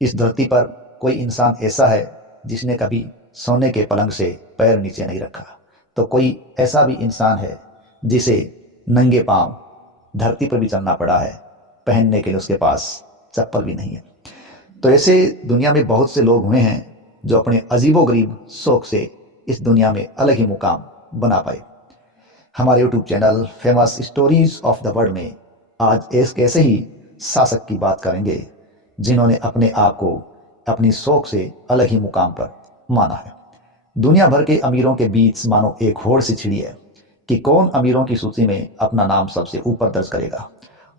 इस धरती पर कोई इंसान ऐसा है जिसने कभी सोने के पलंग से पैर नीचे नहीं रखा, तो कोई ऐसा भी इंसान है जिसे नंगे पांव धरती पर भी चलना पड़ा है, पहनने के लिए उसके पास चप्पल भी नहीं है। तो ऐसे दुनिया में बहुत से लोग हुए हैं जो अपने अजीबोगरीब शौक से इस दुनिया में अलग ही मुकाम बना पाए। हमारे YouTube channel famous stories of the world में आज एक ऐसे ही शासक की बात करेंगे जिन्होंने अपने आप को अपनी शौक से अलग ही मुकाम पर माना है। दुनिया भर के अमीरों के बीच मानो एक होड़ सी छिड़ी है कि कौन अमीरों की सूची में अपना नाम सबसे ऊपर दर्ज करेगा,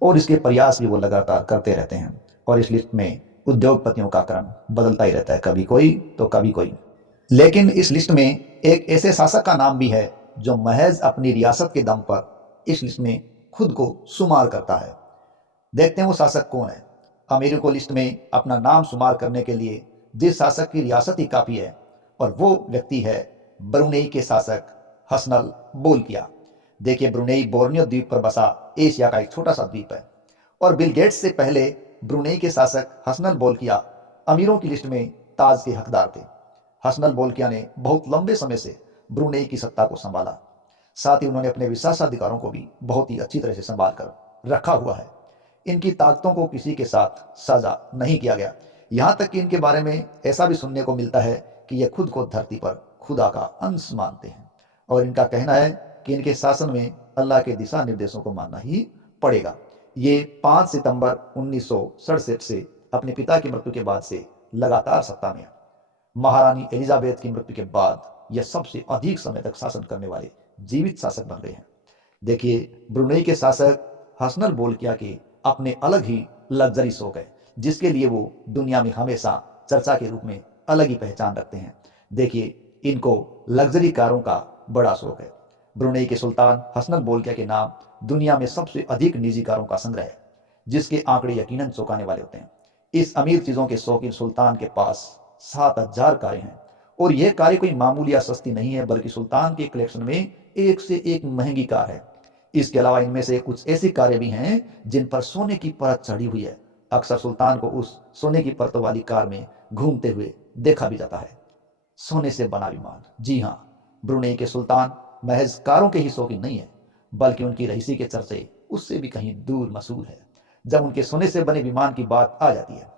और इसके प्रयास भी वो लगातार करते रहते हैं। और इस लिस्ट में उद्योगपतियों का क्रम बदलता ही रहता है, कभी कोई तो कभी कोई। लेकिन इस लिस्ट में एक ऐसे शासक का नाम भी है जो महज अपनी रियासत के दम पर इस लिस्ट में खुद को शुमार करता है। देखते हैं वो शासक कौन है। अमीरों को लिस्ट में अपना नाम शुमार करने के लिए जिस शासक की रियासत ही काफ़ी है, और वो व्यक्ति है ब्रुनेई के शासक हसनल बोल्किया। देखिए, ब्रुनेई बोर्नियो द्वीप पर बसा एशिया का एक छोटा सा द्वीप है, और बिल गेट्स से पहले ब्रुनेई के शासक हसनल बोल्किया अमीरों की लिस्ट में ताज के हकदार थे। हसनल बोल्किया ने बहुत लंबे समय से ब्रुनेई की सत्ता को संभाला। साथ ही उन्होंने अपने विशेषाधिकारों को भी बहुत ही अच्छी तरह से संभाल कर रखा हुआ है। इनकी ताकतों को किसी के साथ साझा नहीं किया गया। यहाँ तक कि इनके बारे में ऐसा भी सुनने को मिलता है कि ये खुद को धरती पर खुदा का अंश मानते हैं, और इनका कहना है कि इनके शासन में अल्लाह के दिशा निर्देशों को मानना ही पड़ेगा। ये 5 सितंबर 1967 से अपने पिता की मृत्यु के बाद से लगातार सत्ता में है। महारानी एलिजाबेथ की मृत्यु के बाद यह सबसे अधिक समय तक शासन करने वाले जीवित शासक बन गए हैं। देखिए, ब्रुनेई के शासक हसनल बोल्किया के अपने अलग ही लग्जरी शौक है, जिसके लिए वो दुनिया में हमेशा चर्चा के रूप में अलग ही पहचान रखते हैं। देखिए, इनको लग्जरी कारों का बड़ा शौक है। ब्रुनेई के सुल्तान हसनल बोल्किया के नाम दुनिया में सबसे अधिक निजी कारों का संग्रह है, जिसके आंकड़े यकीनन चौंकाने वाले होते हैं। इस अमीर चीजों के शौकीन सुल्तान के पास 7000 कारें हैं, और यह कारें कोई मामूली या सस्ती नहीं है, बल्कि सुल्तान के कलेक्शन में एक से एक महंगी कार है। इसके अलावा इनमें से कुछ ऐसी कारें भी हैं जिन पर सोने की परत चढ़ी हुई है। अक्सर सुल्तान को उस सोने की परतों वाली कार में घूमते हुए देखा भी जाता है। सोने से बना विमान, जी हाँ, ब्रुनेई के सुल्तान महज कारों के ही शौकीन नहीं है, बल्कि उनकी रईसी के चर्चे उससे भी कहीं दूर मशहूर है जब उनके सोने से बने विमान की बात आ जाती है।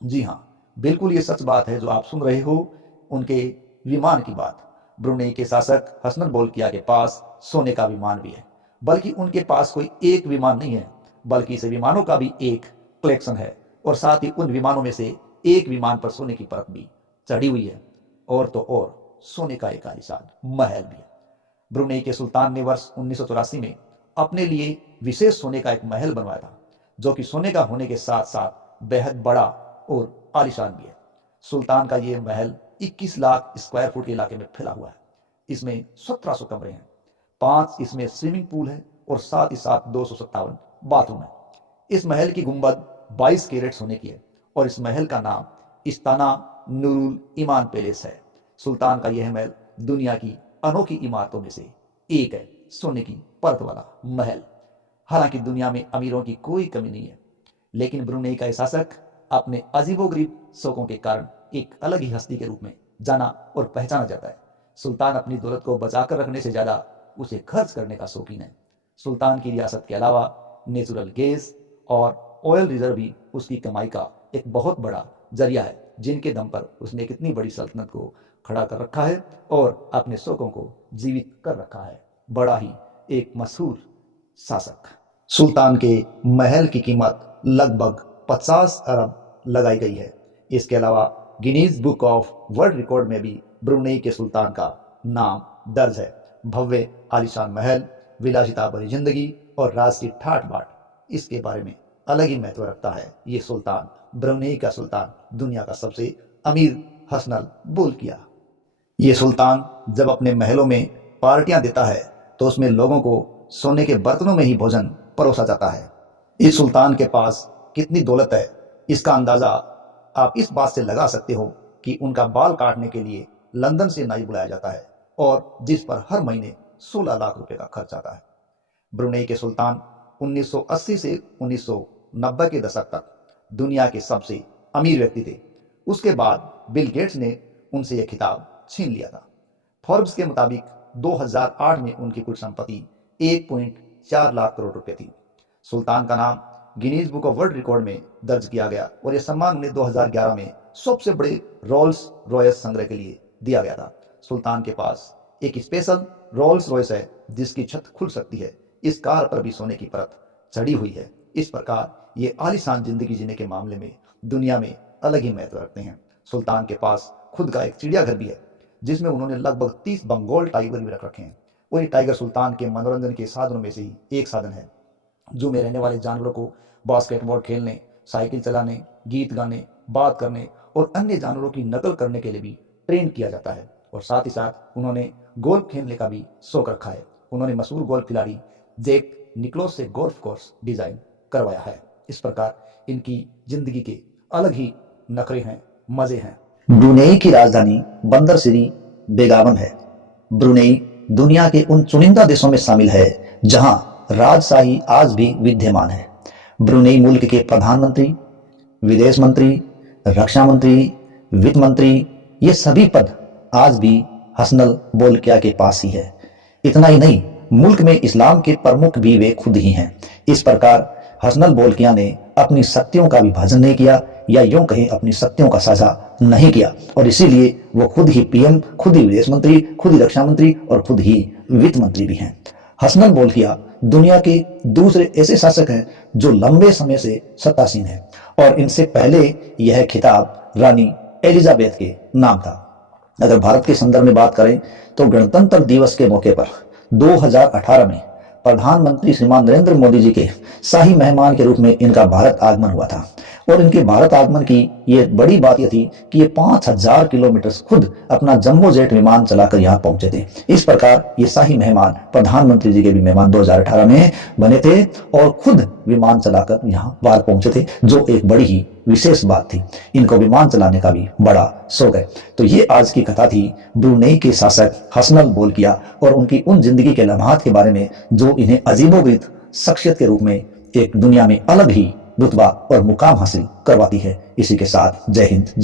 जी हाँ, बिल्कुल ये सच बात है जो आप सुन रहे हो, उनके विमान की बात। ब्रुनेई के शासक हसनल बोल्किया के पास सोने का विमान भी है, बल्कि उनके पास कोई एक विमान नहीं है, बल्कि इस विमानों का भी एक कलेक्शन है, और साथ ही उन विमानों में से एक विमान पर सोने की परत भी चढ़ी हुई है, और तो और सोने का एक आलीशान महल भी है। ब्रुनेई के सुल्तान ने वर्ष 1984 में अपने लिए विशेष सोने का एक महल बनवाया था, जो कि सोने का होने के साथ साथ बेहद बड़ा और आलीशान भी है। सुल्तान का यह महल 21 लाख स्क्वायर फुट के इलाके में फैला हुआ है। इसमें 1700 कमरे हैं, 5 इसमें स्विमिंग पूल है, और साथ ही साथ 257 बाथरूम है। इस महल की गुंबद 22 कैरेट सोने की है, और इस महल का नाम इस्ताना नूरुल ईमान पैलेस है। सुल्तान का यह महल दुनिया की अनोखी इमारतों में से एक है, सोने की परत वाला महल। हालांकि दुनिया में अमीरों की कोई कमी नहीं है, लेकिन ब्रुनेई का शासक अपने अजीबोगरीब शौकों के कारण एक अलग ही हस्ती के रूप में जाना और पहचाना जाता है। सुल्तान अपनी दौलत को बचाकर रखने से ज्यादा उसे खर्च करने का शौकीन है। सुल्तान की रियासत के अलावा नेचुरल गैस और ऑयल रिजर्व भी उसकी कमाई का एक बहुत बड़ा जरिया है, जिनके दम पर उसने एक इतनी बड़ी सल्तनत को खड़ा कर रखा है और अपने शौकों को जीवित कर रखा है। बड़ा ही एक मशहूर शासक। सुल्तान के महल की कीमत लगभग 50 अरब लगाई गई है। इसके अलावा Guinness book of world record में भी ब्रुनेई के सुल्तान का नाम दर्ज है। भव्य आलीशान महल, विलासिता भरी जिंदगी और राज की ठाठ बाट, इसके बारे में अलग ही महत्व रखता है। ये सुल्तान, ब्रुनेई का सुल्तान, दुनिया का सबसे अमीर हसनल बोल्किया। ये सुल्तान जब अपने महलों में पार्टियां देता है तो उसमें लोगों को सोने के बर्तनों में ही भोजन परोसा जाता है। इस सुल्तान के पास कितनी दौलत है, इसका अंदाजा आप इस बात से लगा सकते हो कि उनका बाल काटने के लिए लंदन से नाई बुलाया जाता है, और जिस पर हर महीने 16 लाख रुपए का खर्च आता है। ब्रुनेई के सुल्तान 1980 से 1990 के दशक तक दुनिया के सबसे अमीर व्यक्ति थे। उसके बाद बिल गेट्स ने उनसे यह खिताब छीन लिया था। फोर्ब्स के मुताबिक 2008 में उनकी कुल संपत्ति 1.4 लाख करोड़ रुपए थी। सुल्तान का नाम Guinness book of world record में दर्ज किया गया और यह सम्मान उन्हें 2011 में सबसे बड़े रोल्स रॉयस संग्रह के लिए दिया गया था। सुल्तान के पास एक स्पेशल रोल्स रॉयस है जिसकी छत खुल सकती है। इस कार पर भी सोने की परत चढ़ी हुई है। इस प्रकार ये आलीशान जिंदगी जीने के मामले में दुनिया में अलग ही महत्व रखते हैं। सुल्तान के पास खुद का एक चिड़ियाघर भी है जिसमें उन्होंने लगभग 30 बंगाल टाइगर भी रख रखे हैं। और ये टाइगर सुल्तान के मनोरंजन के साधनों में से ही एक साधन है। जू में रहने वाले जानवरों को बास्केटबॉल खेलने, साइकिल चलाने, गीत गाने, बात करने और अन्य जानवरों की नकल करने के लिए भी ट्रेन किया जाता है। और साथ ही साथ उन्होंने गोल्फ खेलने का भी शौक रखा है। उन्होंने मशहूर गोल्फ खिलाड़ी जैक निकलोस से गोल्फ कोर्स डिजाइन करवाया है। इस प्रकार इनकी जिंदगी के अलग ही नखरे हैं, मजे हैं। ब्रुनेई की राजधानी बंदर सिरी बेगावन है। ब्रुनेई दुनिया के उन चुनिंदा देशों में शामिल है जहां राजशाही आज भी विद्यमान है। ब्रुनेई मुल्क के प्रधानमंत्री, विदेश मंत्री, रक्षा मंत्री, वित्त मंत्री, ये सभी पद आज भी हसनल बोल्किया के पास ही है। इतना ही नहीं, मुल्क में इस्लाम के प्रमुख भी वे खुद ही हैं। इस प्रकार हसनल बोल्किया ने अपनी शक्तियों का विभाजन नहीं किया, या यूं कहें अपनी शक्तियों का साझा नहीं किया, और इसीलिए वो खुद ही पीएम, खुद ही विदेश मंत्री, खुद ही रक्षा मंत्री और खुद ही वित्त मंत्री भी हैं। हसनल बोल्किया दुनिया के दूसरे ऐसे शासक हैं जो लंबे समय से सत्तासीन हैं, और इनसे पहले यह खिताब रानी एलिजाबेथ के नाम था। अगर भारत के संदर्भ में बात करें तो गणतंत्र दिवस के मौके पर 2018 में प्रधानमंत्री श्रीमान नरेंद्र मोदी जी के शाही मेहमान के रूप में इनका भारत आगमन हुआ था। और इनके भारत आगमन की ये बड़ी बात यह थी कि ये 5000 किलोमीटर खुद अपना जंबो जेट विमान चलाकर यहाँ पहुंचे थे। इस प्रकार ये शाही मेहमान, प्रधानमंत्री जी के भी मेहमान 2018 में बने थे और खुद विमान चलाकर यहाँ बाहर पहुंचे थे, जो एक बड़ी ही विशेष बात थी। इनको विमान चलाने का भी बड़ा शौक है। तो ये आज की कथा थी ब्रुनेई के शासक हसनल बोल्किया और उनकी उन जिंदगी के लम्हात के बारे में जो इन्हें अजीबोगरीब शख्सियत के रूप में एक दुनिया में अलग ही रुतबा और मुकाम हासिल करवाती है। इसी के साथ जय हिंद, जय